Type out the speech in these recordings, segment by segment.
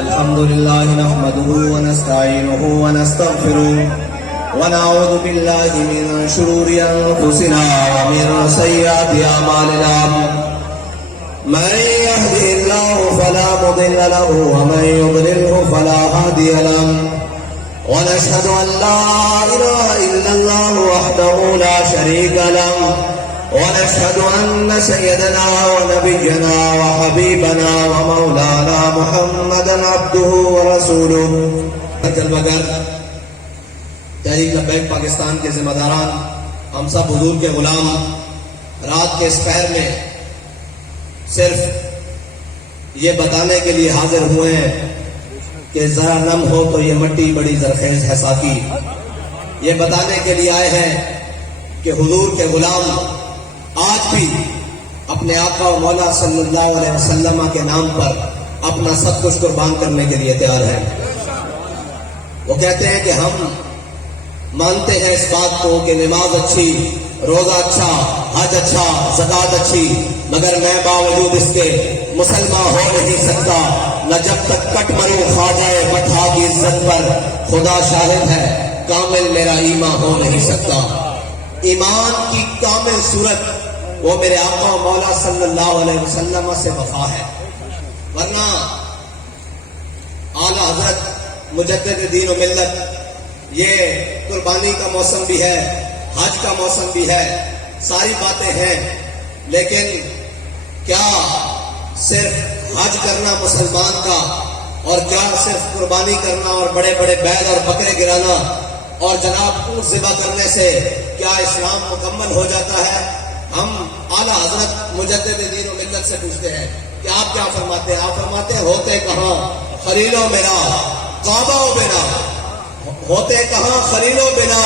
الحمد لله نحمده ونستعينه ونستغفره ونعوذ بالله من شرور أنفسنا ومن سيئات أعمالنا من يهده الله فلا مضل له ومن يضلله فلا هادي له ونشهد أن لا إله إلا الله وحده لا شريك له ونشهد أن سيدنا ونبينا وحبيبنا ومولانا محمدا عبده ورسوله. جلوہ گر تحریک لبیک پاکستان کے ذمہ داران، ہم سب حضور کے غلام رات کے اس پہر میں صرف یہ بتانے کے لیے حاضر ہوئے ہیں کہ ذرا نم ہو تو یہ مٹی بڑی زرخیز ہے ساقی. یہ بتانے کے لیے آئے ہیں کہ حضور کے غلام آج بھی اپنے آقا و مولا صلی اللہ علیہ وسلم کے نام پر اپنا سب کچھ قربان کرنے کے لیے تیار ہیں. وہ کہتے ہیں کہ ہم مانتے ہیں اس بات کو کہ نماز اچھی، روزہ اچھا، حج اچھا، زکات اچھی، مگر میں باوجود اس کے مسلمان ہو نہیں سکتا نہ جب تک کٹ مروں خواجہ بٹھا کی عزت پر. خدا شاہد ہے کامل میرا ایمان ہو نہیں سکتا. ایمان کی کامل صورت وہ میرے آقا و مولا صلی اللہ علیہ وسلم سے وفا ہے. ورنہ اعلیٰ حضرت مجدد دین و ملت، یہ قربانی کا موسم بھی ہے، حج کا موسم بھی ہے، ساری باتیں ہیں، لیکن کیا صرف حج کرنا مسلمان کا اور کیا صرف قربانی کرنا اور بڑے بڑے بیل اور بکرے گرانا اور جناب اونٹ ذبح کرنے سے کیا اسلام مکمل ہو جاتا ہے؟ ہم اعلیٰ حضرت مجدد دین و ملت سے پوچھتے ہیں کہ آپ کیا فرماتے ہیں؟ آپ فرماتے ہیں ہوتے کہاں خلیل و بنا کعبہ و بنا، ہوتے کہاں خلیل و بنا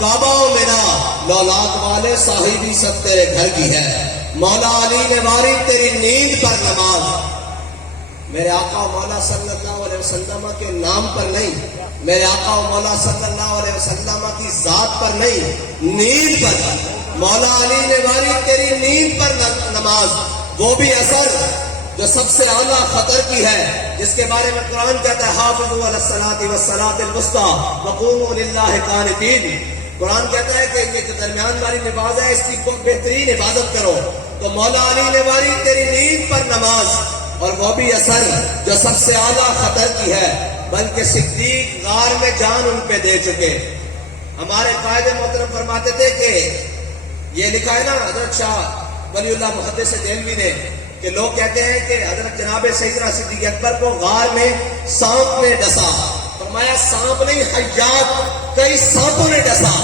کعبہ و بنا، لولاد والے صاحبی سب تیرے گھر کی ہے، مولا علی نے ماری تیری نیند پر نماز. میرے آقا و مولا صلی اللہ علیہ وسلم کے نام پر نہیں، میرے آقا و مولا صلی اللہ علیہ وسلم کی ذات پر نہیں، نیند پر. مولا علی نے ماری تیری نیند پر نماز، وہ بھی اثر جو سب سے اعلیٰ خطر کی ہے، جس کے بارے میں قرآن کہتا ہے حافظوا علی الصلاۃ والصلاۃ الوسطیٰ وقوموا للہ قانتین. قرآن کہتا ہے کہ یہ جو درمیان والی نماز ہے اس کی بہترین حفاظت کرو. تو مولا علی نے ماری تیری نیند پر نماز، اور وہ بھی اثر جو سب سے اعلیٰ خطر کی ہے، بلکہ صدیق غار میں جان ان پہ دے چکے. ہمارے قائد محترم فرماتے تھے کہ یہ لکھا ہے نا حضرت شاہ ولی اللہ محدث دہلوی نے کہ لوگ کہتے ہیں کہ حضرت جناب سیدنا صدیق اکبر کو غار میں سانپ نے ڈسا. فرمایا سانپ نہیں، حیات کئی سانپوں نے ڈسا.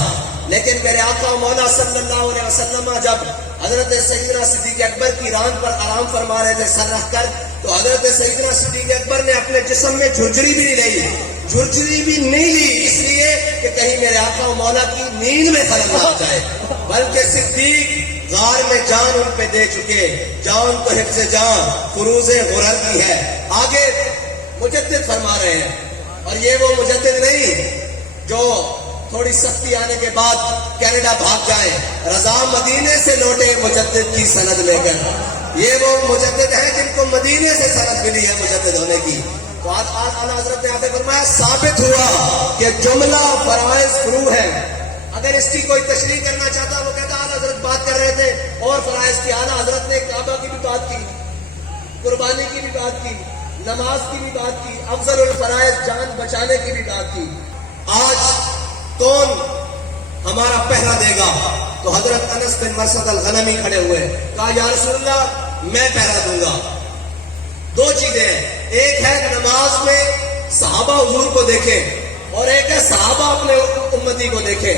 لیکن میرے آقا و مولا صلی اللہ علیہ وسلم جب حضرت سیدنا صدیق اکبر کی ران پر آرام فرما رہے تھے سر رکھ کر، تو حضرت سیدنا صدیق اکبر نے اپنے جسم میں جھرجھری بھی نہیں لی، جھرجھری بھی نہیں لی اس لیے کہ کہیں میرے آقا و مولا کی نیند میں خلل نہ جائے، بلکہ صدیق غار میں جان ان پہ دے چکے. جان تو حفظ جان فروز غرر کی ہے. آگے مجدد فرما رہے ہیں، اور یہ وہ مجدد نہیں جو تھوڑی سختی آنے کے بعد کینیڈا بھاگ جائے، رضا مدینے سے لوٹے مجدد کی سند لے کر. یہ وہ مجدد ہیں جن کو مدینے سے سند ملی ہے مجدد ہونے کی. تو آج اعلیٰ حضرت نے آتے فرمایا ثابت ہوا کہ جملہ فرائض فرو ہے. اگر اس کی کوئی تشریح کرنا چاہتا وہ کہتا اعلیٰ حضرت بات کر رہے تھے اور فرائض کی. اعلیٰ حضرت نے کعبہ کی بھی بات کی، قربانی کی بھی بات کی، نماز کی بھی بات کی، افضل الفرائض جان بچانے کی بھی بات کی. آج کون ہمارا پہرا دے گا؟ تو حضرت انس بن مرثد الغنمی کھڑے ہوئے، کہا یا رسول اللہ میں پہرا دوں گا. دو چیزیں ہیں، ایک ہے نماز میں صحابہ حضور کو دیکھیں، اور ایک ہے صحابہ اپنے امتی کو دیکھیں،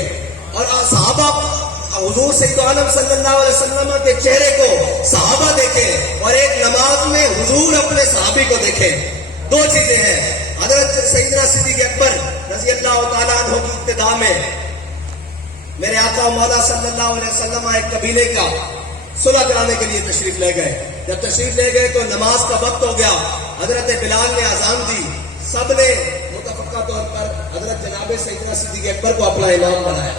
اور صحابہ حضور سید عالم صلی اللہ علیہ وسلم کے چہرے کو صحابہ دیکھیں، اور ایک نماز میں حضور اپنے صحابی کو دیکھیں. دو چیزیں ہیں. حضرت سیدنا صدیق اکبر رضی اللہ تعالیٰ عنہ کی ابتدا میں میرے آقا و مولا صلی اللہ علیہ وسلم ایک قبیلے کا صلح کرانے کے لیے تشریف لے گئے. جب تشریف لے گئے تو نماز کا وقت ہو گیا. حضرت بلال نے اذان دی، سب نے متفقہ طور پر حضرت جناب سیدنا صدیق اکبر کو اپنا امام بنایا.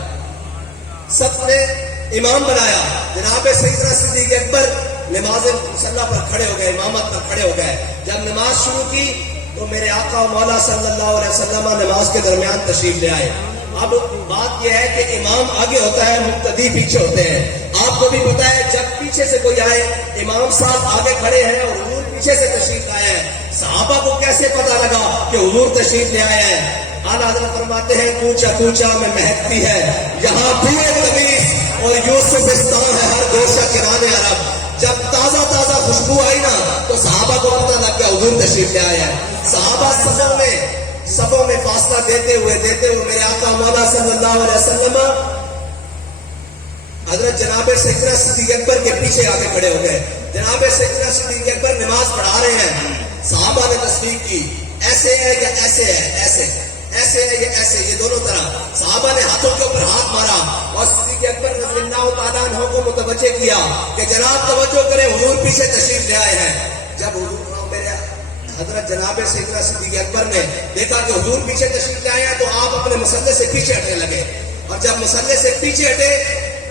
سب نے امام بنایا. جناب سیدنا صدیق اکبر نماز مصلی پر کھڑے ہو گئے، امامت پر کھڑے ہو گئے. جب نماز شروع کی تو میرے آقا و مولا صلی اللہ علیہ وسلم نماز کے درمیان تشریف لے آئے. اب بات یہ ہے کہ امام آگے ہوتا ہے، مقتدی پیچھے ہوتے ہیں. آپ کو بھی پتا ہے جب پیچھے سے کوئی آئے، امام صاحب آگے کھڑے ہیں اور حضور پیچھے سے تشریف لائے ہیں، صحابہ کو کیسے پتا لگا کہ حضور تشریف لے آئے ہیں؟ اعلیٰ حضرت فرماتے ہیں کوچا کوچا میں مہکتی ہے یہاں پورے قمیص اور یوسفستان ہے ہر گوشہ کرانِ عرب. جب تازہ تازہ خوشبو آئی نا تو صحابہ کو پتا لگ گیا حضور تشریف لے آئے ہیں. صحابہ صفوں میں فاصلہ دیتے ہوئے میرے آقا مولا صلی اللہ علیہ وسلم حضرت جناب سیدنا صدیق اکبر کے پیچھے آ کے کھڑے ہو گئے. جناب سیدنا صدیق اکبر نماز پڑھا رہے ہیں. صحابہ نے تصدیق کی، ایسے ہے یا ایسے ہے، ایسے ہے یا ایسے، یہ دونوں طرح. صحابہ نے ہاتھوں کے اوپر ہاتھ مارا اور صدیق اکبر رضی اللہ تعالیٰ عنہ کو متوجہ کیا کہ جناب توجہ کریں، حضور پیچھے تشریف لے آئے ہیں. جب حضور میرے حضرت جناب سیدنا صدیق اکبر نے دیکھا کہ حضور پیچھے تشریف لے آئے ہیں تو آپ اپنے مصلی سے پیچھے ہٹنے لگے. اور جب مصلی سے پیچھے ہٹے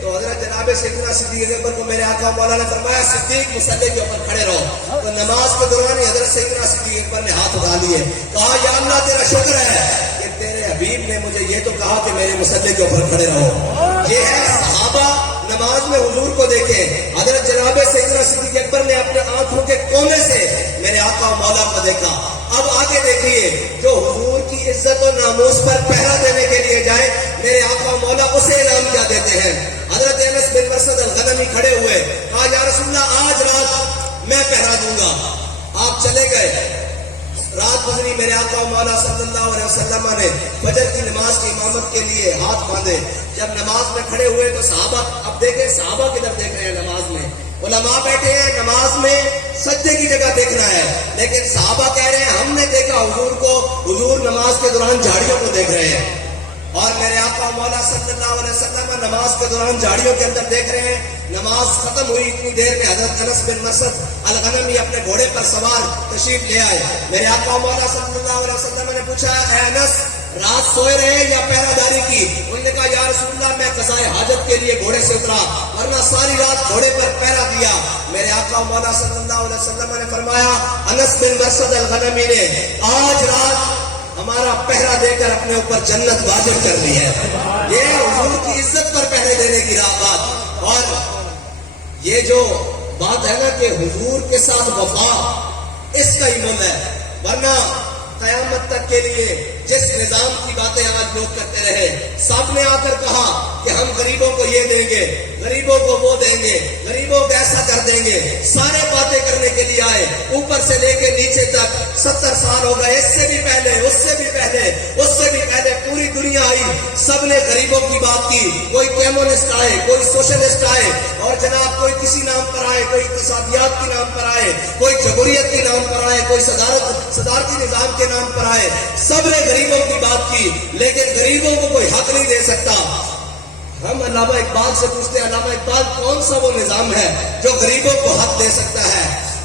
تو حضرت جناب سیدنا صدیق اکبر کو میرے آقا مولا نے فرمایا صدیق مصلی کے اوپر کھڑے رہو. تو نماز کے دوران حضرت سیدنا صدیق اکبر نے ہاتھ اٹھا لیے، کہا یا اللہ تیرا شکر ہے کہ تیرے حبیب نے مجھے یہ تو کہا کہ میرے مصلی کے اوپر کھڑے رہو. یہ ہے صحابہ نماز میں حضور کو دیکھے. حضرت جناب سیدنا صدیق اکبر نے اپنے آنکھوں کے کونے سے میرے آقا مولا کو دیکھا. اب آگے دیکھیے، جو حضور کی عزت و ناموس پر پہرا دینے کے لیے جائے میرے آقا مولا اسے انعام کیا دیتے ہیں. حضرت انس بن مرثد الغنمی کھڑے ہوئے، کہا یا رسول اللہ آج رات میں پہرا دوں گا. آپ چلے گئے. رات گزری، میرے آقا مولا صلی اللہ علیہ وسلم نے فجر کی نماز کی امامت کے لیے ہاتھ باندھے. جب نماز میں کھڑے ہوئے تو صحابہ، اب دیکھیں صحابہ کدھر دیکھ رہے ہیں نماز میں، علماء بیٹھے ہیں نماز میں سجدے کی جگہ دیکھنا ہے، لیکن صحابہ کہہ رہے ہیں ہم نے دیکھا حضور کو، حضور نماز کے دوران جھاڑیوں کو دیکھ رہے ہیں. اور میرے آقا مولا صلی اللہ علیہ وسلم نماز کے دوران جھاڑیوں کے اندر دیکھ رہے ہیں. نماز ختم ہوئی اتنی دیر میں حضرت انس بن مرثد الغنمی اپنے گھوڑے پر سوار تشریف لے آئے. میرے آقا مولا صلی اللہ علیہ وسلم نے پوچھا اے انس رات سوئے رہے یا پہرہ داری کی؟ انہوں نے کہا یا رسول اللہ میں قضائے حاجت کے لیے گھوڑے سے اترا ورنہ ساری رات گھوڑے پر پہرہ دیا. میرے آقا مولا صلی اللہ علیہ وسلم نے فرمایا انس بن مرثد الغنمی نے آج رات ہمارا پہرا دے کر اپنے اوپر جنت واجب کر لی ہے. یہ حضور کی عزت پر پہرے دینے کی بات. اور یہ جو بات ہے نا کہ حضور کے ساتھ وفا، اس کا ہی مل ہے. ورنہ قیامت تک کے لیے جس نظام کی باتیں آج لوگ کرتے رہے، سب نے آ کر کہا کہ ہم غریبوں کو یہ دیں گے، غریبوں کو وہ دیں گے، غریبوں کو ایسا کر دیں گے، سارے باتیں کرنے کے لیے آئے. اوپر سے لے کے نیچے تک 70 سال ہو گئے، اس سے بھی پہلے، اس سے بھی پہلے، اس سے بھی پہلے پوری دنیا آئی، سب نے غریبوں کی بات کی. کوئی کمیونسٹ آئے، کوئی سوشلسٹ آئے، اور جناب کوئی کسی نام پر آئے، کوئی اقتصادیات کے نام پر آئے، کوئی جمہوریت کے نام پر آئے، کوئی صدارتی نظام کے نام پر آئے. سب نے غریبوں کی بات کی، لیکن غریبوں کو کوئی حق نہیں دے سکتا. ہم علامہ اقبال سے پوچھتے ہیں علامہ اقبال کون سا وہ نظام ہے جو غریبوں کو حق دے سکتا ہے؟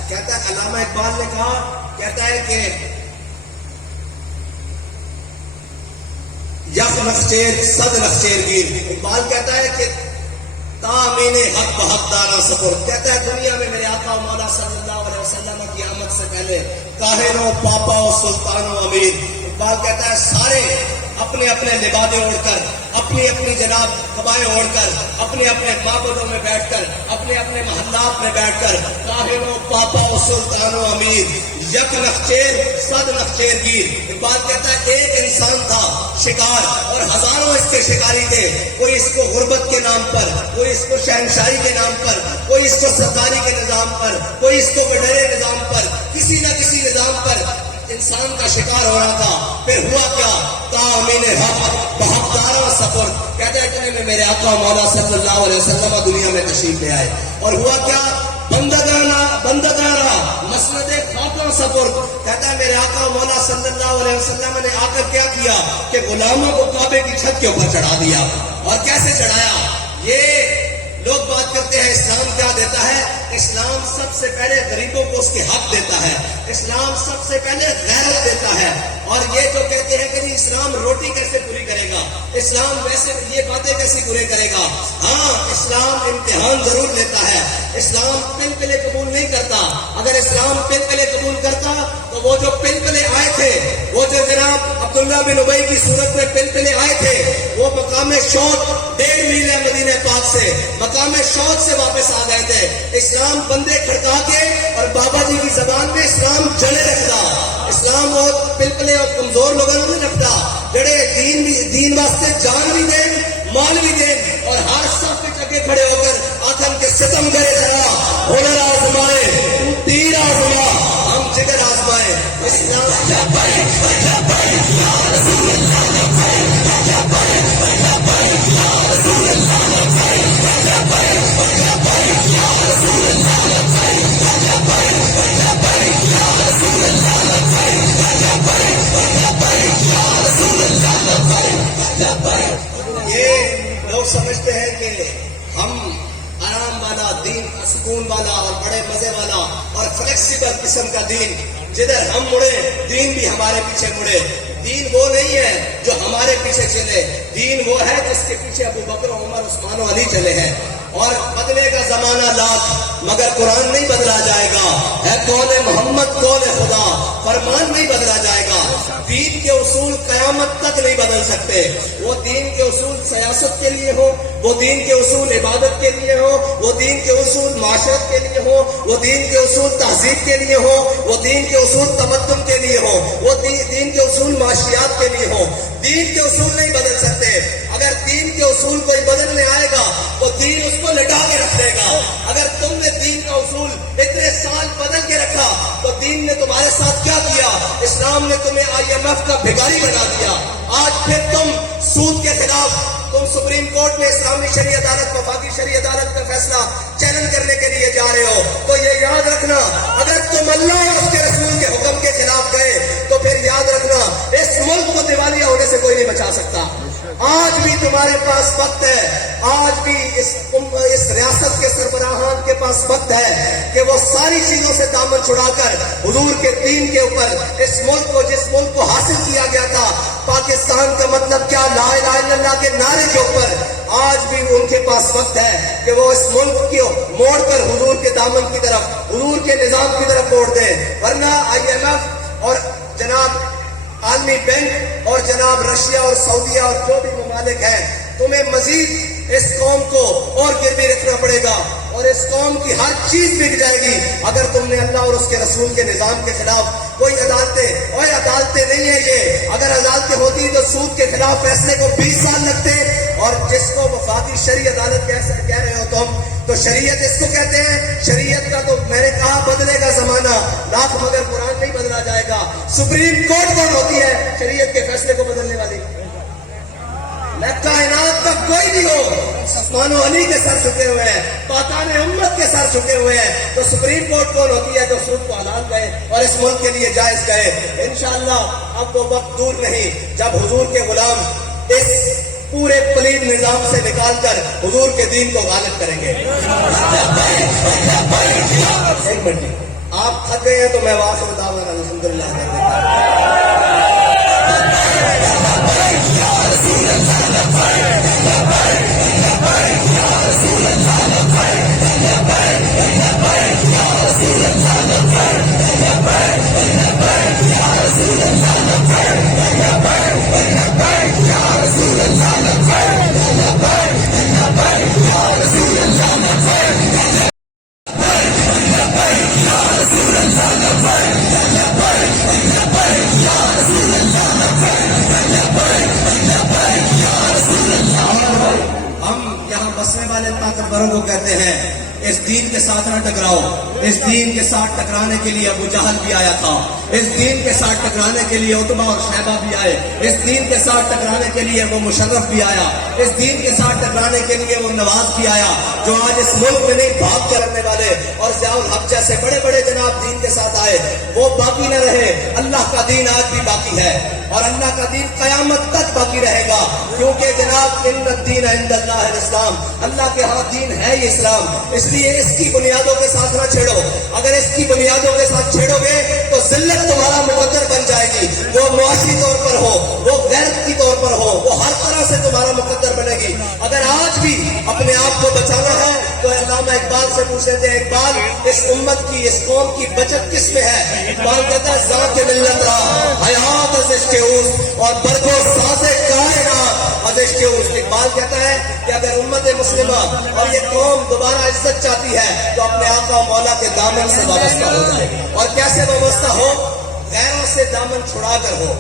کہتا ہے علامہ اقبال نے کہا، کہتا ہے کہ یک نخچیر صد نخچیر گیر. اقبال کہتا ہے کہ تامین حق بحق دانا سفر. کہتا ہے دنیا میں میرے آقا مولا صلی اللہ علیہ وسلم کی آمد سے پہلے کاہن و پاپا و سلطان و امیر، اقبال کہتا ہے سارے اپنے اپنے لبادے اوڑھ کر، اپنی اپنی جناب قبائیں اوڑھ کر، اپنے اپنے معبدوں میں بیٹھ کر، اپنے اپنے محلات میں بیٹھ کر کاہن و پاپا و سلطان و امیر یک نخچیر صد نخچیر گیر. اقبال کہتا ہے ایک انسان تھا شکار اور ہزاروں اس کے شکاری تھے. کوئی اس کو غربت کے نام پر، کوئی اس کو شہنشاہی کے نام پر، کوئی اس کو سرداری کے نظام پر، کوئی اس کو وڈیرے نظام پر، کسی نہ کسی نظام پر انسان کا شکار ہو رہا تھا. پھر ہوا کیا؟ تامین حق بحق دارا سفر. کہتے ہیں اتنے میں میرے آقا مولا صلی اللہ علیہ وسلم دنیا میں تشریف لے آئے. اور ہوا کیا؟ بندگانہ مسند خاکہ سفر. کہتا ہے میرے آقا مولا صلی اللہ علیہ وسلم نے آ کر کیا کیا کہ غلاموں کو کعبے کی چھت کے اوپر چڑھا دیا. اور کیسے چڑھایا؟ یہ لوگ بات کرتے ہیں اسلام کیا دیتا ہے. اسلام سب سے پہلے غریبوں کو اس کے حق دیتا ہے، اسلام سب سے پہلے غیرت دیتا ہے. اور یہ جو کہتے ہیں کہ جی اسلام روٹی کیسے پوری کرے گا، اسلام ویسے یہ باتیں کیسے پورے کرے گا، ہاں اسلام امتحان ضرور لیتا ہے. اسلام پلپلے قبول نہیں کرتا. اگر اسلام پلپلے قبول کرتا تو وہ جو پلپلے آئے تھے، وہ جو جناب عبداللہ بن ابی کی صورت میں پلپلے آئے تھے، وہ مقام شوق 1.5 میل ہے مدینہ پاک سے، مقام شوق سے واپس آ گئے تھے. اسلام بندے کھڑکا کے، اور بابا جی کی زبان میں اسلام جڑے رکھتا. اسلام اور پلپلے اور کمزور لوگوں نے نہیں رکھتا، جڑے دین واسطے جان بھی دیں، مال بھی دیں، اور ہر صف کے اگے کھڑے ہو کر آخر کے ستم کرے ذرا ہنر آزمائے، تو تیر آزما، ہم جگر آزمائے. اسلام یہ لوگ سمجھتے ہیں کہ ہم آرام والا دین، سکون والا اور بڑے مزے والا اور فلیکسیبل قسم کا دین، جدھر ہم مڑے دین بھی ہمارے پیچھے مڑے. دین وہ نہیں ہے جو ہمارے پیچھے چلے، دین وہ ہے جس کے پیچھے ابو بکر، عمر، عثمان و علی چلے ہیں. اور بدلے کا زمانہ لاکھ مگر قرآن نہیں بدلا جائے گا. ہے قول محمد قول خدا، فرمان نہیں بدلا جائے گا. دین کے اصول قیامت تک نہیں بدل سکتے. وہ دین کے اصول سیاست کے لیے ہو، وہ دین کے اصول عبادت کے لیے ہو، وہ دین کے اصول معاشرت کے لیے ہو، وہ دین کے اصول تہذیب کے لیے ہو، وہ دین کے اصول تمدن کے لیے ہو، وہ دین کے اصول معاشیات کے لیے ہو. دین کے اصول نہیں بدل سکتے. اگر دین کے اصول کوئی بدلنے آئے گا تو دین اس کو لٹا کے رکھ دے گا. اگر تم نے دین کا اصول اتنے سال بدل کے رکھا تو دین نے تمہارے ساتھ کیا کیا؟ اسلام نے تمہیں IMF کا بھکاری بنا دیا. آج پھر تم سود کے خلاف، تم سپریم کورٹ میں اسلامی شرعی عدالت، وفاقی شرعی عدالت کا فیصلہ چیلنج کرنے کے لیے جا رہے ہو. تو یہ یاد رکھنا، اگر تم اللہ اور اس کے رسول کے حکم کے خلاف گئے تو پھر یاد رکھنا اس ملک کو دیوالیہ ہونے سے کوئی نہیں بچا سکتا. آج بھی تمہارے پاس وقت ہے، آج بھی اس ریاست کے سربراہان کے پاس وقت ہے کہ وہ ساری چیزوں سے دامن چھڑا کر حضور کے دین کے اوپر، اس ملک کو، جس ملک کو حاصل کیا گیا تھا پاکستان کا مطلب کیا، لا الہ الا اللہ کے نعرے کے اوپر، آج بھی ان کے پاس وقت ہے کہ وہ اس ملک کو موڑ کر حضور کے دامن کی طرف، حضور کے نظام کی طرف موڑ دیں. ورنہ IMF اور جناب عالمی بینک اور جناب رشیا اور سعودیہ اور جو بھی ممالک ہیں، تمہیں مزید اس قوم کو اور گروی رکھنا پڑے گا، اور اس قوم کی ہر چیز بک جائے گی اگر تم نے اللہ اور اس کے رسول کے نظام کے خلاف کوئی عدالتیں، اور عدالتیں نہیں ہیں یہ، اگر عدالتیں ہوتی تو سود کے خلاف فیصلے کو 20 سال لگتے. اور جس کو وفاقی شرعی عدالت کہہ رہے ہو تم، تو شریعت اس کو کہتے ہیں. شریعت کا تو میں نے کہا بدلے کا زمانہ لاکھ مگر قرآن نہیں بدلا جائے گا. سپریم کورٹ کون ہوتی ہے شریعت کے فیصلے کو بدلنے والی؟ کائنات کا کوئی بھی ہو، عثمان و علی کے سر جھکے ہوئے ہیں، پاکان امت کے سر جھکے ہوئے ہیں. تو سپریم کورٹ کون ہوتی ہے جو سود کو حلال کہے اور اس ملک کے لیے جائز کہے؟ انشاءاللہ اب وہ وقت دور نہیں جب حضور کے غلام اس پورے پلید نظام سے نکال کر حضور کے دین کو غالب کریں گے. ایک منٹ، آپ تھک گئے ہیں تو میں واصل دعوت الحمدللہ کر دیتا ہوں. کو کہتے ہیں اس دین کے ساتھ نہ ٹکراؤ. اس دین کے ساتھ ٹکرانے کے لیے ابو جہل بھی آیا تھا، اس دین کے ساتھ ٹکرانے کے لیے عتبہ اور شیبہ بھی آئے، اس دین کے ساتھ ٹکرانے کے لیے وہ مشرف بھی آیا، اس دین کے ساتھ ٹکرانے کے لیے وہ نواز بھی آیا، جو آج اس ملک میں نہیں بھاگ کے رکھنے والے اور ضیاء الحق جیسے بڑے بڑے جناب دین کے ساتھ آئے، وہ باقی نہ رہے. اللہ کا دین آج بھی باقی ہے اور اللہ کا دین قیامت تک باقی رہے گا، کیونکہ جناب ان الدین عند اللہ الاسلام، اللہ کے ہاں دین ہے یہ اسلام. اس لیے اس کی بنیادوں کے ساتھ نہ چھیڑو. اگر اس کی بنیادوں کے ساتھ چھیڑو گے تو ذلت تمہارا مقدر بن جائے گی. وہ معاشی طور پر ہو, وہ غیرت کی طور پر ہو, وہ ہر طرح سے تمہارا مقدر بنے گی. اگر آج بھی اپنے آپ کو بچانا ہے تو علامہ اقبال سے پوچھ لیتے ہیں, اقبال اس امت کی, اس قوم کی بچت کس میں ہے؟ اقبال کہتا ہے ذات ملت رہا حیات از عشق اوست اور برگو ساز کائنات از عشق اوست. اقبال کہتا ہے کہ اگر امت مسلمہ اور یہ قوم دوبارہ عزت چاہتی ہے تو اپنے آقا و مولا کے دامن سے وابستہ ہو جائے. اور کیسے وابستہ ہو؟ غیروں سے دامن چھڑا کر ہو,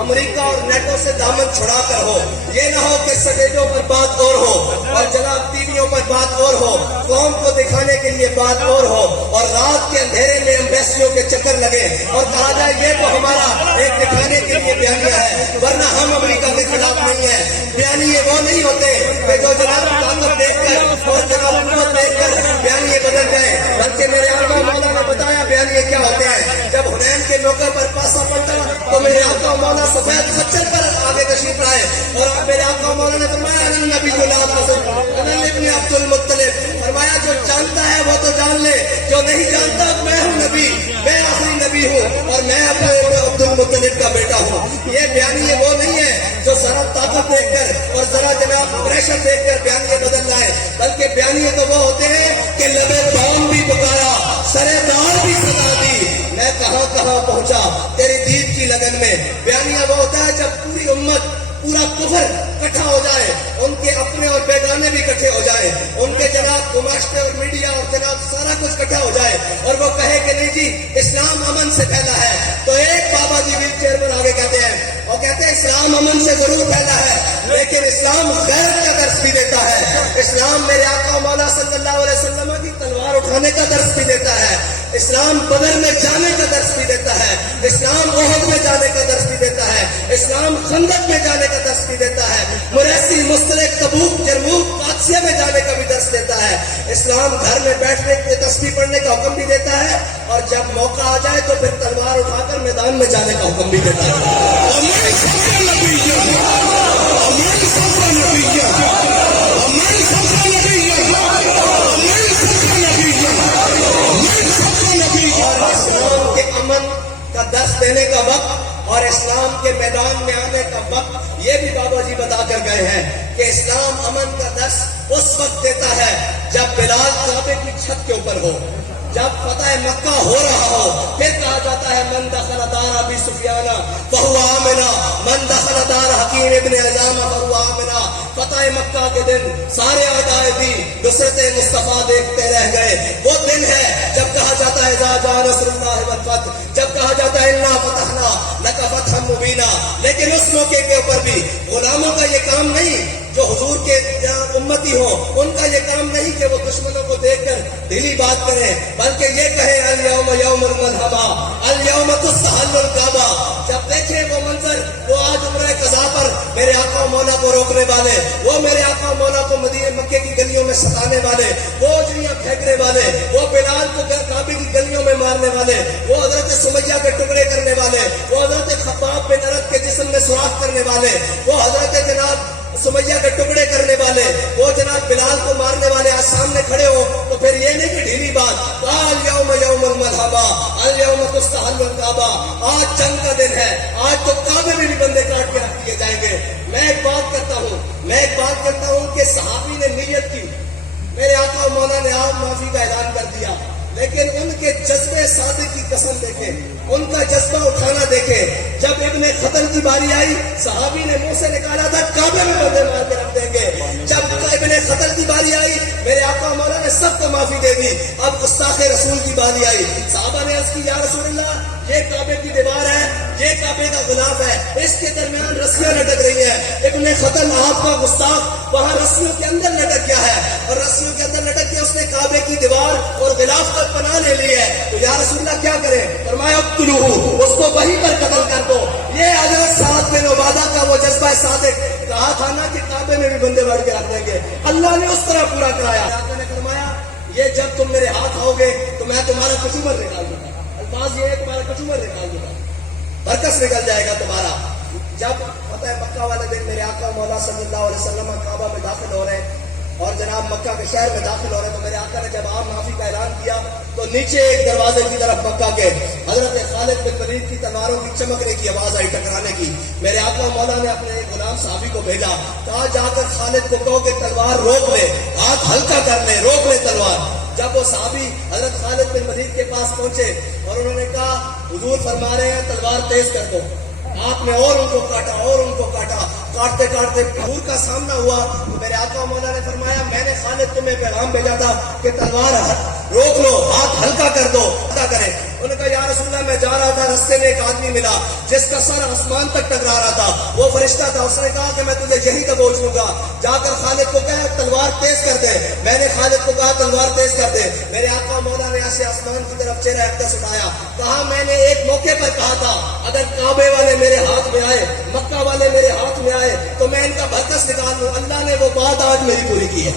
امریکہ اور نیٹو سے دامن چھڑا کر ہو. یہ نہ ہو کہ سٹیجوں پر بات اور ہو اور جناب ٹی ویوں پر بات اور ہو, قوم کو دکھانے کے لیے بات اور ہو, اور رات کے اندھیرے میں ایمبیسیوں کے چکر لگے اور کہا جائے یہ تو ہمارا ایک دکھانے کے لیے بیانیہ ہے, ورنہ ہم امریکہ کے خلاف نہیں ہیں. بیانیے وہ نہیں ہوتے کہ جو جناب طاقت دیکھ کر اور جناب قوت دیکھ کر بیانیے بدل گئے, بلکہ میرے آقا مولا نے بتایا بیانیے کیا ہوتے ہیں. جب حنین کے موقع پر پاسا پلٹا تو میرے آقا مولا سفید خچر پر آگے تشریف لائے اور میرے آقا مولا نے فرمایا نبی ابن عبد المطلب, فرمایا جو جانتا ہے وہ تو جان لے, جو نہیں جانتا میں ہوں نبی, میں آخری نبی ہوں اور میں اپنے عبد المطلب کا بیٹا ہوں. یہ بیانیے وہ نہیں ہے جو ذرا طاقت دیکھ کر اور ذرا جناب پریشر دیکھ کر بیانیے بدل لائے, بلکہ بیانیے تو وہ ہوتے ہیں کہ لبے بام بھی پکارا, سرے دار بھی ستا دی, میں کہاں کہاں پہنچا تیری دید کی لگن میں. بیانیہ وہ ہوتا ہے جب پوری امت, پورا کفر اکٹھا ہو جائے, ان کے اپنے اور بیگانے بھی اکٹھے ہو جائے, ان کے جناب گماشتے اور میڈیا اور جناب سارا کچھ اکٹھا ہو جائے اور وہ کہے کہ نہیں جی اسلام امن سے پھیلا ہے, تو ایک بابا جی ویل چیئر پر آگے کہتے ہیں, اور کہتے ہیں اسلام امن سے ضرور پھیلا ہے لیکن اسلام غیرت کا درس بھی دیتا ہے. اسلام میرے آقا مولا صلی اللہ علیہ وسلم کی تلوار اٹھانے کا درس بھی دیتا ہے, اسلام بدر میں جانے کا درس بھی دیتا ہے, اسلام احد میں جانے کا درس بھی دیتا ہے, اسلام خندق میں جانے کا درس بھی دیتا ہے, مریسی, مستلق, تبوک, جرموک, قادسیہ میں جانے کا بھی درس دیتا ہے. اسلام گھر میں بیٹھنے کے تسبیح پڑھنے کا حکم بھی دیتا ہے اور جب موقع آ جائے تو پھر تلوار اٹھا کر میدان میں جانے کا حکم بھی دیتا ہے. اور اسلام کے امن کا درس دینے کا وقت اور اسلام کے میدان میں آنے کا وقت یہ بھی بابا جی بتا کر گئے ہیں کہ اسلام امن کا درس اس وقت دیتا ہے جب بلال کعبے کی چھت کے اوپر ہو, جب فتح مکہ ہو رہا ہو. پھر کہا جاتا ہے من دخل دار ابی سفیان فہو آمنا, من دخل دار حکیم ابن حزام فہو آمنا. فتح مکہ کے دن سارے اعدائے بھی نصرت مصطفیٰ دیکھتے رہ گئے. وہ دن ہے جب کہا جاتا ہے اذا جاء نصر اللہ والفتح, جب کہا جاتا ہے انا فتحنا لک فتحا مبینا. لیکن اس موقع کے اوپر بھی غلاموں کا یہ کام نہیں جو حضور کے امتی ہوں, ان کا یہ کام نہیں کہ وہ دشمنوں کو دیکھ کر دلی بات کریں, بلکہ یہ کہے الیوم یوم المذہبہ الیوم تستحل الکعبہ. جب دیکھیں وہ منظر, وہ آج عمرہ قضا پر میرے آقا مولا کو روکنے والے, وہ میرے آقا مولا کو مدینہ مکے کی گلیوں میں ستانے والے, وہ جویاں پھینکنے والے, وہ بلال کو کعبے کی گلیوں میں مارنے والے, وہ حضرت سمیہ کے ٹکڑے کرنے والے, وہ حضرت خباب بن ارد کے جسم میں سوراخ کرنے والے, وہ حضرت جناب سمیہ کے ٹکڑے کرنے والے, وہ جناب بلال کو مارنے والے آج سامنے کھڑے ہو تو پھر یہ نہیں کہ ڈھیلی بات, الیوم یوم المذہبہ الیوم تستحل الکعبہ. آج جنگ کا دن ہے, آج تو کعبے میں بھی بندے کاٹ کے رکھ دیے جائیں گے. میں ایک بات کرتا ہوں کہ صحابی نے نیت کی, میرے آقا مولا نے آپ معافی کا اعلان کر دیا, لیکن ان کے جذبے صادق کی قسم دیکھیں, ان کا جذبہ اٹھانا دیکھیں. جب ابن قتل کی باری آئی صحابی نے منہ سے نکالا تھا کعبے میں بندے مار کے رکھ دیں گے. جب ابن قتل کی باری آئی میرے آقا مولا نے سب کو معافی دے دی. اب گستاخ رسول کی باری آئی, صحابہ نے عرض کی یا رسول اللہ یہ کعبے کی دیوار ہے, یہ کعبے کا غلاف ہے, اس کے درمیان رسیاں لٹک رہی ہیں. ابن قتل آپ کا گستاخ وہاں رسیوں کے اندر لٹک گیا ہے, اور رسیوں کے اندر لٹک کے اس نے کعبے کی دیوار اور غلاف پر پناہ لے لی ہے. تو یا رسول اللہ کیا کریں؟ فرمایا اقتلوہ, اس کو وہیں پر قتل کر دو. یہ حضرت سعد بن عبادہ کا وہ جذبہ صادق, کہا تھا نا کہ کعبے میں بھی بندے بڑھ کے رکھ دیں گے, اللہ نے اس طرح پورا کرایا. اللہ نے فرمایا یہ جب تم میرے ہاتھ آؤ گے تو میں تمہارا کچومر نکال دوں گا. الفاظ یہ ہے تمہارا کچومر نکال دوں گا, برکس نکل جائے گا تمہارا. جب فتح مکہ والے دن میرے آقا مولا صلی اللہ علیہ وسلم کعبہ میں داخل ہو رہے ہیں, اور جناب مکہ کے شہر میں داخل ہو رہے تو میرے آقا نے جب عام معافی کا اعلان کیا تو نیچے ایک دروازے کی طرف مکہ کے حضرت خالد بن ولید کی تلواروں کی چمکنے کی آواز آئی، ٹکرانے کی. میرے آقا مولا نے اپنے ایک غلام صحابی کو بھیجا، کہا جا کر خالد کو کہو کہ تلوار روک لے، ہاتھ ہلکا کر لے، روک لے تلوار. جب وہ صحابی حضرت خالد بن ولید کے پاس پہنچے اور انہوں نے کہا حضور فرما رہے ہیں تلوار تیز کر دو، آپ نے اور ان کو کاٹا اور ان کو کاٹا، کاٹتے کاٹتے حضور کا سامنا ہوا تو میرے آقا مولا نے فرمایا میں نے خالد تمہیں پیغام بھیجا تھا کہ تلوار روک لو، ہاتھ ہلکا کر دو، ہلکا کرے. انہوں نے کہا یا رسول اللہ میں جا رہا تھا، رستے میں ایک آدمی ملا جس کا سر آسمان تک ٹکرا رہا تھا، وہ فرشتہ تھا، اس نے کہا کہ میں تجھے یہی دبوچ لوں گا، جا کر خالد کو کہا تلوار تیز کر دے. میں نے خالد کو کہا تلوار تیز کر دے. میرے آقا مولا نے ایسے آسمان کی طرف چہرہ اقدس اٹھایا، کہا میں نے ایک موقع پر کہا تھا اگر کعبے والے میرے ہاتھ میں آئے، مکہ والے میرے ہاتھ میں آئے تو میں ان کا بھرکس نکال لوں. اللہ نے وہ بات آج میری پوری کی ہے،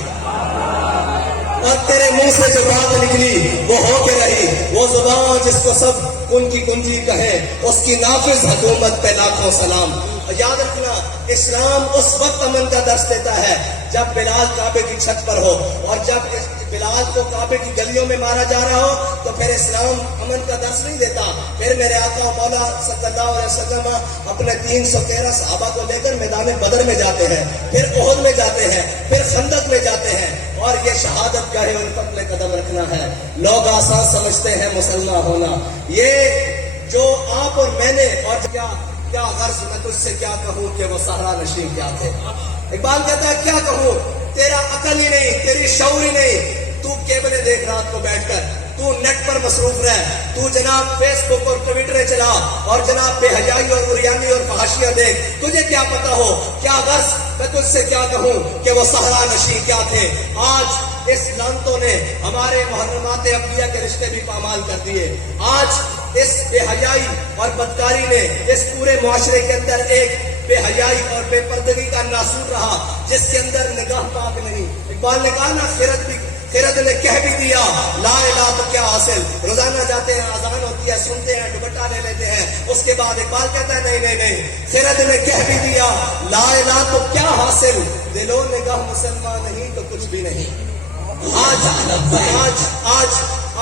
اور تیرے منہ سے جو بات نکلی وہ ہو کے رہی. وہ زبان جس کو سب کن کی کنجی کہے اس کی نافذ حکومت پہ لاکھوں سلام. یاد رکھنا اسلام اس وقت امن کا درس دیتا ہے جب بلال کعبے کی چھت پر ہو، اور جب بلال کو کعبے کی گلیوں میں مارا جا رہا ہو تو پھر اسلام امن کا درس نہیں دیتا. پھر میرے آقا مولا صلی اللہ علیہ وسلم اپنے 313 صحابہ کو لے کر میدان بدر میں جاتے ہیں، پھر احد میں جاتے ہیں، پھر خندق میں جاتے ہیں، اور یہ شہادت گاہ الفت میں قدم رکھنا ہے. لوگ آسان سمجھتے ہیں مسلمان ہونا، یہ جو آپ اور میں نے، اور کیا غرض میں تجھ سے کیا کہوں کہ وہ صحرا نشین کیا تھے. اقبال کہتا ہے کیا کہوں تیرا عقل ہی نہیں، تیری شعور ہی نہیں، تو کیبلیں دیکھ رات کو بیٹھ کر، تو نیٹ پر مصروف رہ، تو جناب فیس بک اور ٹویٹر چلا اور جناب بے حیائی اور عریانی اور فحاشیاں دیکھ، تجھے کیا پتا ہو کیا غرض میں تجھ سے کیا کہوں کہ وہ صحرا نشین کیا تھے. آج اس لعنتوں نے ہمارے محرمات انبیاء کے رشتے بھی پامال کر دیے. آج اس بے حیائی اور بدکاری نے اس پورے معاشرے کے اندر ایک بے حیائی اور بے پردگی کا ناسور رہا جس کے اندر نگاہ پاک نہیں. اقبال نے کہا نا خرد نے کہہ بھی دیا لا الہ تو کیا حاصل. روزانہ جاتے ہیں، اذان ہوتی ہے، سنتے ہیں، دوپٹہ لے لیتے ہیں، اس کے بعد اقبال کہتا ہے نہیں، خرد نے کہہ بھی دیا لا الہ تو کیا حاصل، دل و نگاہ مسلمان نہیں تو کچھ بھی نہیں.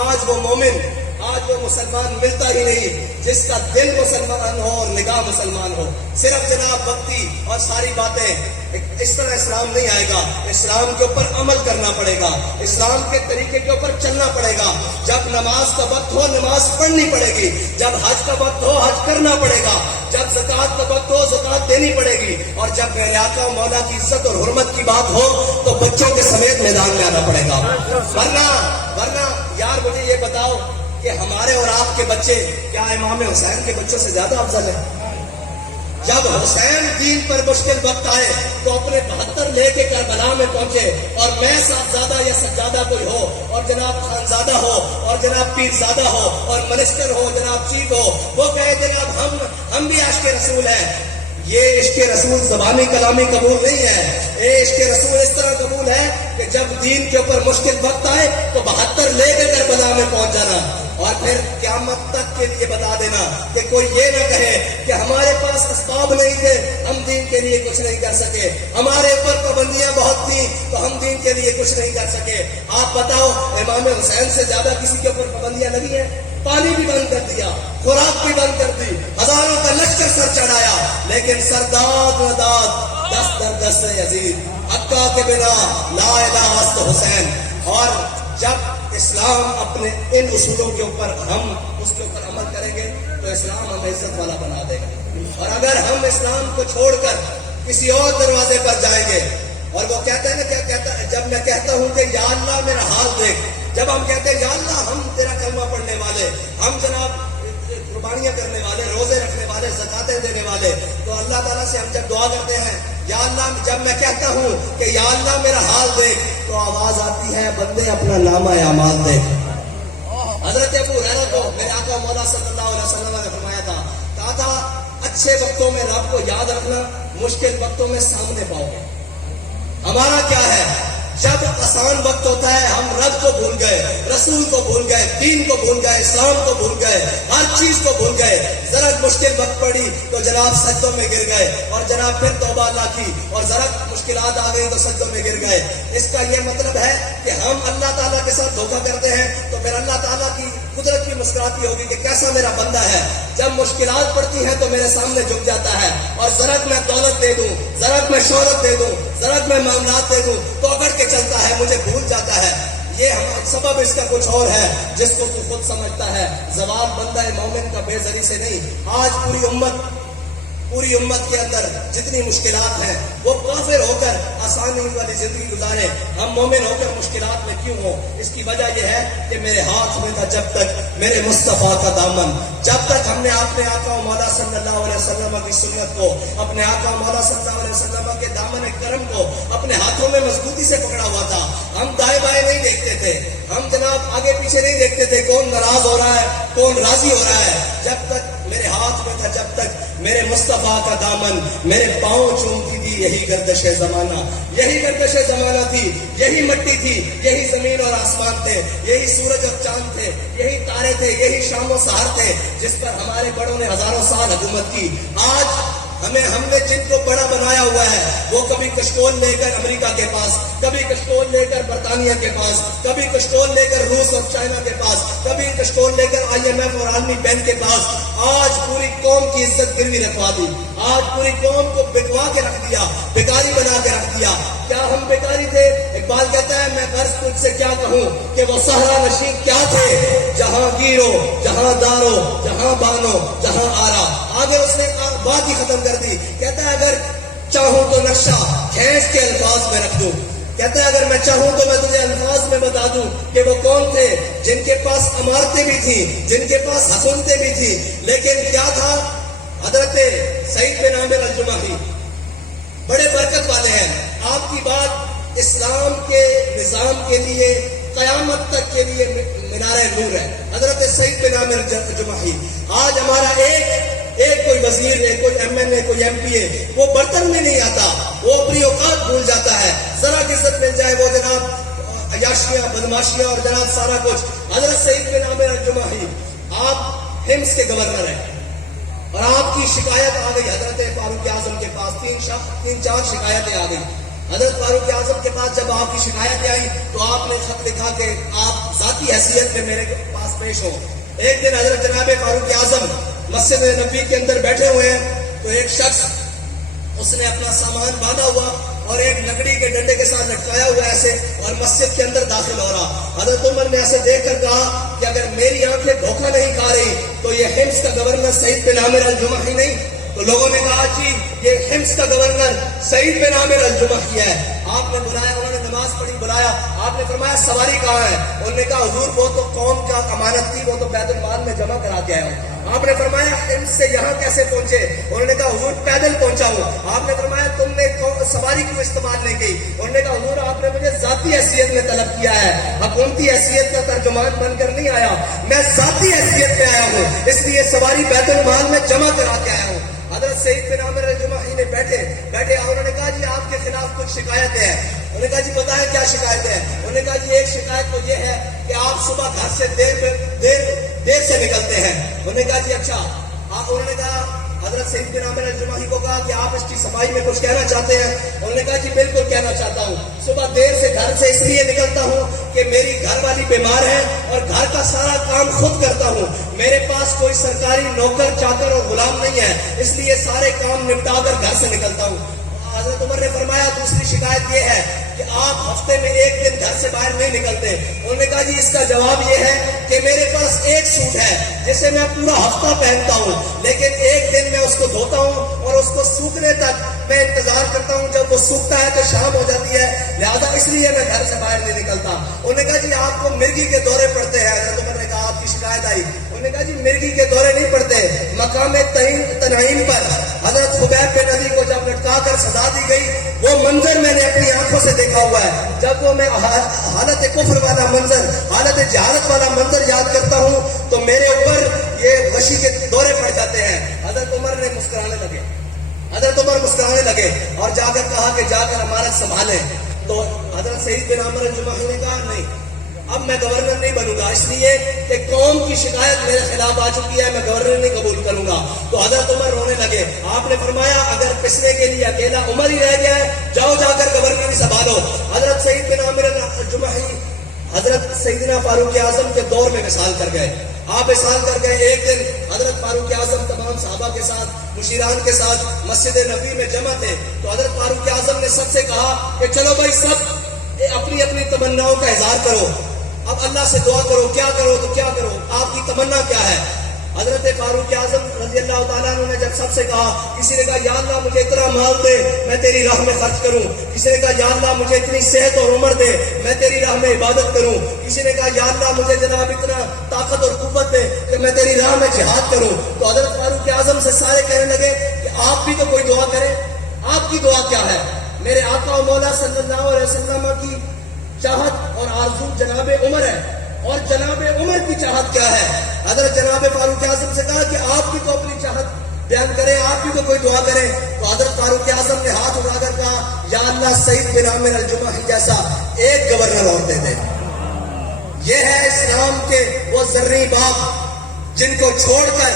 آج وہ مومن، آج وہ مسلمان ملتا ہی نہیں جس کا دل مسلمان ہو اور نگاہ مسلمان ہو. صرف جناب وقتی اور ساری باتیں، اس طرح اسلام نہیں آئے گا. اسلام کے اوپر عمل کرنا پڑے گا، اسلام کے طریقے کے اوپر چلنا پڑے گا. جب نماز کا وقت ہو نماز پڑھنی پڑے گی، جب حج کا وقت ہو حج کرنا پڑے گا، جب زکوٰۃ کا وقت ہو زکوٰۃ دینی پڑے گی، اور جب میرے آقا مولا کی عزت اور حرمت کی بات ہو تو بچوں کے سمیت میدان میں آنا پڑے گا. ورنہ یار مجھے یہ بتاؤ کہ ہمارے اور آپ کے بچے کیا امام حسین کے بچوں سے زیادہ افضل ہیں؟ جب حسین دین پر مشکل وقت آئے تو اپنے 72 لے کے کربلا میں پہنچے، اور میں صاحبزادہ یا سجادہ کوئی ہو، اور جناب خانزادہ ہو، اور جناب پیرزادہ ہو، اور منسٹر ہو، جناب چیف ہو، وہ کہے جناب ہم بھی عاشق رسول ہیں. یہ عشق رسول زبانی کلامی قبول نہیں ہے. یہ عشق رسول اس طرح قبول ہے کہ جب دین کے اوپر مشکل وقت آئے تو 72 لے کے کربلا میں پہنچ جانا، اور پھر قیامت تک کے لیے بتا دینا کہ کوئی یہ نہ کہے کہ ہمارے پاس اسباب نہیں تھے، ہم دین کے لیے کچھ نہیں کر سکے، ہمارے اوپر پابندیاں بہت تھیں تو ہم دین کے لیے کچھ نہیں کر سکے. آپ بتاؤ امام حسین سے زیادہ کسی کے اوپر پابندیاں لگی ہیں؟ پانی بھی بند کر دیا، خوراک بھی بند کر دی، ہزاروں کا لشکر سر چڑھایا، لیکن سرداد نداد دست در دست یزید، حقا کے بنا لا الہ است حسین. اور جب اسلام اپنے ان اصولوں کے اوپر ہم اس کے اوپر عمل کریں گے تو اسلام ہمیں عزت والا بنا دے گا. اور اگر ہم اسلام کو چھوڑ کر کسی اور دروازے پر جائیں گے، اور وہ کہتے ہیں نا کیا کہتا ہے، جب میں کہتا ہوں کہ یا اللہ میرا حال دیکھ، جب ہم کہتے ہیں یا اللہ ہم تیرا کلمہ پڑھنے والے، ہم جناب قربانیاں کرنے والے، روزے رکھنے والے، زکاتیں دینے والے، تو اللہ تعالیٰ سے ہم جب دعا کرتے ہیں یا اللہ، جب میں کہتا ہوں کہ یا اللہ میرا حال دیکھ، تو آواز آتی ہے بندے اپنا نامہ اعمال دیکھ. حضرت ابو ہریرہ کو میرے آقا مولا صلی اللہ علیہ وسلم نے فرمایا تھا، کہا تھا اچھے وقتوں میں رب کو یاد رکھنا، مشکل وقتوں میں سامنے پاؤ گے. ہمارا کیا ہے، جب آسان وقت ہوتا ہے ہم رب کو بھول گئے، رسول کو بھول گئے، دین کو بھول گئے، اسلام کو بھول گئے، ہر چیز کو بھول گئے. ذرا مشکل مشکل وقت پڑی تو جناب سجدوں میں گر گئے اور جناب پھر توبہ اللہ کی اور ذرا مشکلات آ گئی تو سجدوں میں گر گئے. اس کا یہ مطلب ہے کہ ہم اللہ تعالیٰ کے ساتھ دھوکہ کرتے ہیں تو پھر اللہ تعالیٰ کی قدرت بھی مسکراتی ہوگی کہ کیسا میرا بندہ ہے. جب مشکلات پڑتی ہیں تو میرے سامنے جھک جاتا ہے اور ذرا میں دولت دے دوں, ذرا میں شہرت دے دوں, ذرا میں معاملات دے دوں تو اکڑ کے چلتا ہے, مجھے بھول جاتا ہے. یہ سبب اس کا کچھ اور ہے جس کو تو خود سمجھتا ہے. زوال بندہ مومن کا بے زری سے نہیں. آج پوری امت کے اندر جتنی مشکلات ہیں وہ کافر ہو کر آسانی والی زندگی گزارے, ہم مومن ہو کر مشکلات میں کیوں ہو؟ اس کی وجہ یہ ہے کہ میرے ہاتھ میں تھا جب تک میرے مصطفیٰ کا دامن, جب تک ہم نے اپنے آقا و مولا صلی اللہ علیہ وسلم کی سنت کو, اپنے آقا و مولا صلی اللہ علیہ وسلم کے دامن کرم کو اپنے ہاتھوں میں مضبوطی سے پکڑا ہوا تھا. ہم دائیں بائیں نہیں دیکھتے تھے, ہم جناب آگے پیچھے نہیں دیکھتے تھے کون ناراض ہو رہا ہے کون راضی ہو رہا ہے. جب تک میرے ہاتھ میں تھا, جب تک میرے مصطفیٰ کا دامن, میرے پاؤں چومتی تھی یہی گردش زمانہ, یہی گردش زمانہ تھی, یہی مٹی تھی, یہی زمین اور آسمان تھے, یہی سورج اور چاند تھے, یہی تارے تھے, یہی شام و سحر تھے جس پر ہمارے بڑوں نے ہزاروں سال حکومت کی. آج ہم نے جن کو بڑا بنایا ہوا ہے وہ کبھی کشکول لے کر امریکہ کے پاس, کبھی کشکول لے کر برطانیہ کے پاس, کبھی کشکول لے کر روس اور چائنا کے پاس, کبھی کشکول لے کر IMF اور عالمی بینک کے پاس. آج پوری قوم کی عزت گروی رکھوا دی, آج پوری قوم کو بکوا کے رکھ دیا, بیکاری بنا کے رکھ دیا. کیا ہم بیکاری تھے؟ اقبال کہتا ہے میں غرض تجھ سے کیا کہوں کہ وہ صحرا نشین کیا تھے, جہاں گیرو جہاں دارو جہاں بانو جہاں آرا. آگے اس نے بات ہی ختم کر دی, کہتا ہے اگر چاہوں تو نقشہ کھینچ کے الفاظ میں رکھ دوں, کہتا ہے اگر میں چاہوں تو میں تجھے الفاظ میں بتا دوں کہ وہ کون تھے جن کے پاس عمارتیں بھی تھیں, جن کے پاس حکومتیں بھی تھیں, لیکن کیا تھا؟ حضرت سعید بن عامر الجمحی بڑے برکت والے ہیں. آپ کی بات اسلام کے نظام کے لیے قیامت تک کے لیے مینار نور ہے. حضرت سعید بن عامر الجمحی. آج ہمارا ایک کوئی وزیر ہے, کوئی MLA, کوئی MP ہے, وہ برتن میں نہیں آتا, وہ اپنی اوقات بھول جاتا ہے. ذرا کی عزت مل جائے وہ جناب عیاشیاں بدماشیاں اور جناب سارا کچھ. حضرت سعید بن عامر الجمحی آپ ہمس کے گورنر ہیں اور آپ کی شکایت آ گئی حضرت فاروق اعظم کے پاس. تین چار شکایتیں آ گئی. حضرت فاروق اعظم کے پاس جب آپ کی شکایتیں آئی تو آپ نے خط لکھا کہ آپ ذاتی حیثیت میں میرے پاس پیش ہو. ایک دن حضرت جناب فاروق اعظم مسجد نبی کے اندر بیٹھے ہوئے ہیں تو ایک شخص اس نے اپنا سامان باندھا ہوا اور ایک لکڑی کے ڈنڈے کے ساتھ لٹکایا ہوا ایسے اور مسجد کے اندر داخل ہو رہا. حضرت عمر نے ایسے دیکھ کر کہا کہ اگر میری آنکھیں دھوکہ نہیں کھا رہی تو یہ حمص کا گورنر سعید بن عامر الجمحی نہیں. تو لوگوں نے کہا جی یہ حمص کا گورنر سعید بن عامر الجمحی ہے. آپ نے بلایا, انہوں نے نماز پڑھی, بلایا. آپ نے فرمایا سواری کہاں ہے؟ انہوں نے کہا حضور وہ تو قوم کا امانت تھی, وہ تو بیت المال میں جمع کرا کے آیا. آپ نے فرمایا حمص سے یہاں کیسے پہنچے؟ انہوں نے کہا حضور پیدل پہنچا ہوں. آپ نے فرمایا تم نے سواری کیوں استعمال نہیں کی؟ انہوں نے کہا حضور آپ نے مجھے ذاتی حیثیت میں طلب کیا ہے, حکومتی حیثیت کا ترجمان بن کر نہیں آیا, میں ذاتی حیثیت میں آیا ہوں, اس لیے سواری بیت المال میں جمع کرا کے آیا ہوں. حضرت سعید بن عامر الجمحی نے بیٹھے انہوں نے کہا جی آپ کے خلاف کچھ شکایتیں ہیں. انہوں نے کہا جی بتائیں کیا شکایت ہے؟ انہوں نے کہا جی ایک شکایت تو یہ ہے کہ آپ صبح گھر سے دیر سے نکلتے ہیں. انہوں نے کہا جی اچھا. انہوں نے کہا حضرت سعید بن عامر الجمحی کو کہا کہ آپ اس کی صفائی میں کچھ کہنا چاہتے ہیں؟ انہوں نے کہا جی بالکل کہنا چاہتا ہوں. صبح دیر سے گھر سے اس لیے نکلتا ہوں کہ میری گھر والی بیمار ہے اور گھر کا سارا کام خود کرتا ہوں, میرے پاس کوئی سرکاری نوکر چاکر اور غلام نہیں ہے, اس لیے سارے کام نپٹا کر گھر سے نکلتا ہوں. حضرت عمر نے فرمایا دوسری شکایت یہ ہے کہ آپ ہفتے میں ایک دن گھر سے باہر نہیں نکلتے. انہوں نے کہا جی اس کا جواب یہ ہے کہ میرے پاس ایک سوٹ ہے جسے میں پورا ہفتہ پہنتا ہوں, لیکن ایک دن میں اس کو دھوتا ہوں اور اس کو سوکھنے تک میں انتظار کرتا ہوں. جب وہ سوکھتا ہے تو شام ہو جاتی ہے, لہذا اس لیے میں گھر سے باہر نہیں نکلتا. انہوں نے کہا جی آپ کو مرغی کے دورے پڑتے ہیں. حضرت عمر نے کہا آپ کی شکایت آئی. انہوں نے کہا جی مرغی کے دورے نہیں پڑتے, مقام تنعیم پر حضرت خبیب بن عدی کو جب لٹکا کر سزا دی گئی وہ منظر میں نے اپنی آنکھوں سے دیکھا ہوا ہے. جب وہ میں حالت کفر والا منظر, حالت جہالت والا منظر یاد کرتا ہوں تو میرے اوپر یہ غشی کے دورے پڑ جاتے ہیں. حضرت عمر نے مسکرانے لگے, حضرت عمر مسکرانے لگے اور جا کر کہا کہ جا کر امانت سنبھالیں. تو حضرت سعید بن عامر الجمحی نے کہا نہیں, اب میں گورنر نہیں بنوں گا، اس لیے کہ قوم کی شکایت میرے خلاف آ چکی ہے، میں گورنر نہیں قبول کروں گا۔ تو حضرت عمر رونے لگے۔ آپ نے فرمایا اگر پسنے کے لیے اکیلا عمر ہی رہ گیا ہے، جاؤ جا کر گورنر سنبھالو۔ حضرت سعید بن عامر الجمحی حضرت سیدنا فاروق اعظم کے دور میں مثال کر گئے۔ آپ مثال کر گئے۔ ایک دن حضرت فاروق اعظم تمام صحابہ کے ساتھ، مشیران کے ساتھ مسجد نبوی میں جمع تھے، تو حضرت فاروق اعظم نے سب سے کہا کہ چلو بھائی سب اپنی اپنی تمناؤں کا اظہار کرو، اب اللہ سے دعا کرو، کیا کرو تو کیا کرو، آپ کی تمنا کیا ہے؟ حضرت فاروق اعظم رضی اللہ تعالیٰ عنہ نے جب سب سے کہا، کسی نے کہا یا اللہ مجھے اتنا مال دے میں تیری راہ میں خرچ کروں، کسی نے کہا یا اللہ مجھے اتنی صحت اور عمر دے میں تیری راہ میں عبادت کروں، کسی نے کہا یا اللہ مجھے جناب اتنا طاقت اور قوت دے کہ میں تیری راہ میں جہاد کروں۔ تو حضرت فاروق اعظم سے سارے کہنے لگے کہ آپ بھی تو کوئی دعا کریں، آپ کی دعا کیا ہے؟ میرے آقا و مولا صلی اللہ علیہ وسلم کی چاہت اور آرزو جناب عمر ہے، اور جناب عمر کی چاہت کیا ہے؟ حضرت جناب فاروق اعظم سے کہا کہ آپ بھی تو اپنی چاہت بیان کریں، آپ بھی تو کوئی دعا کریں۔ تو حضرت فاروق اعظم نے ہاتھ اٹھا کر کہا یا اللہ سعید بن عامر الجمحی جیسا ایک گورنر اور دے دے۔ یہ ہے اسلام کے وہ زرعی باغ جن کو چھوڑ کر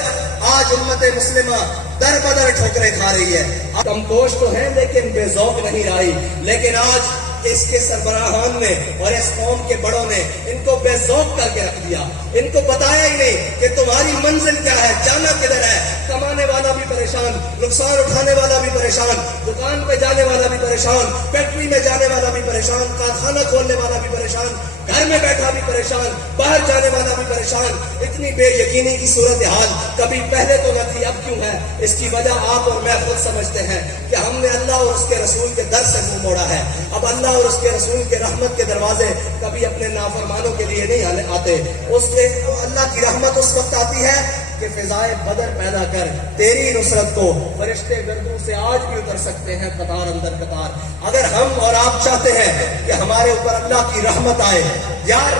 آج امت مسلمہ در بدر ٹھوکریں کھا رہی ہے۔ کم پوش تو ہیں لیکن بے ذوق نہیں رہی، لیکن آج اس کے سربراہان نے اور اس قوم کے بڑوں نے ان کو بے ذوق کر کے رکھ دیا، ان کو بتایا ہی نہیں کہ تمہاری منزل کیا ہے، جانا کدھر ہے۔ کمانے والا بھی پریشان، نقصان اٹھانے والا بھی پریشان، دکان پہ جانے والا بھی پریشان، فیکٹری میں جانے والا بھی پریشان، کارخانہ کھولنے والا بھی پریشان، گھر میں بیٹھا بھی پریشان، باہر جانے والا بھی پریشان۔ اتنی بے یقینی کی صورتحال کبھی پہلے تو نہ تھی، اب کیوں ہے؟ اس کی وجہ آپ اور میں خود سمجھتے ہیں کہ ہم نے اللہ اور اس کے رسول کے در سے منہ موڑا ہے۔ اب اللہ اور اس کے رسول کے رحمت کے دروازے کبھی اپنے نافرمانوں کے لیے نہیں آتے۔ اس کے اللہ کی رحمت اس وقت آتی ہے کہ فضائے بدر پیدا کر تیری نصرت کو فرشتے گردوں سے آج بھی اتر سکتے ہیں قطار اندر قطار۔ اگر ہم اور آپ چاہتے ہیں کہ ہمارے اوپر اللہ کی رحمت آئے، یار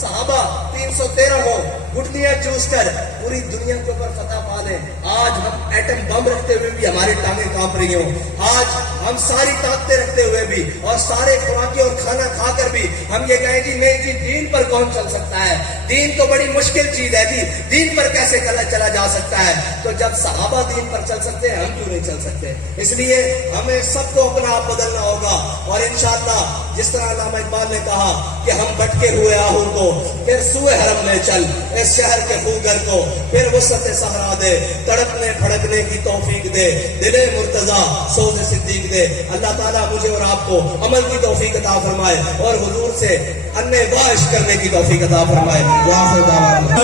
صحابہ 313 ہو، گٹلیاں چوس کر پوری دنیا کے اوپر فتح پا لیں۔ آج ہم ایٹم بم رکھتے ہوئے بھی ہماری ٹانگیں کانپ رہی ہوں، آج ہم ساری طاقتیں رکھتے ہوئے بھی اور سارے خوراکیں اور کھانا کھا کر بھی ہم یہ کہیں جی نہیں جی دین پر کون چل سکتا ہے، دین تو بڑی مشکل چیز ہے جی، دین پر کیسے چلا جا سکتا ہے؟ تو جب صحابہ دین پر چل سکتے ہیں ہم کیوں نہیں چل سکتے؟ اس لیے ہمیں سب کو اپنا آپ بدلنا ہوگا، اور انشاءاللہ جس طرح علامہ اقبال نے کہا کہ ہم بھٹکے ہوئے آہو کو پھر سوئے حرم لے چل، اس شہر کے خوگر کو پھر وسعت صحرا دے، تڑپنے پھڑکنے کی توفیق دے، دل مرتضی سوز صدیق دے۔ اللہ تعالیٰ مجھے اور آپ کو عمل کی توفیق عطا فرمائے اور حضور سے انے واش کرنے کی توفیق عطا فرمائے۔ وآخر دعوانا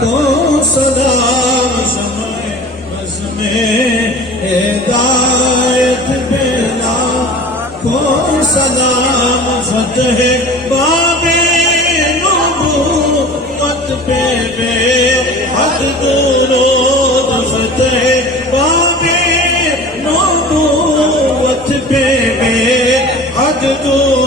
کو سلام ہدایت بینا کو سلام فتح باب نبوت پہ بے حد درود فتح باب نبوت پہ بے حد درود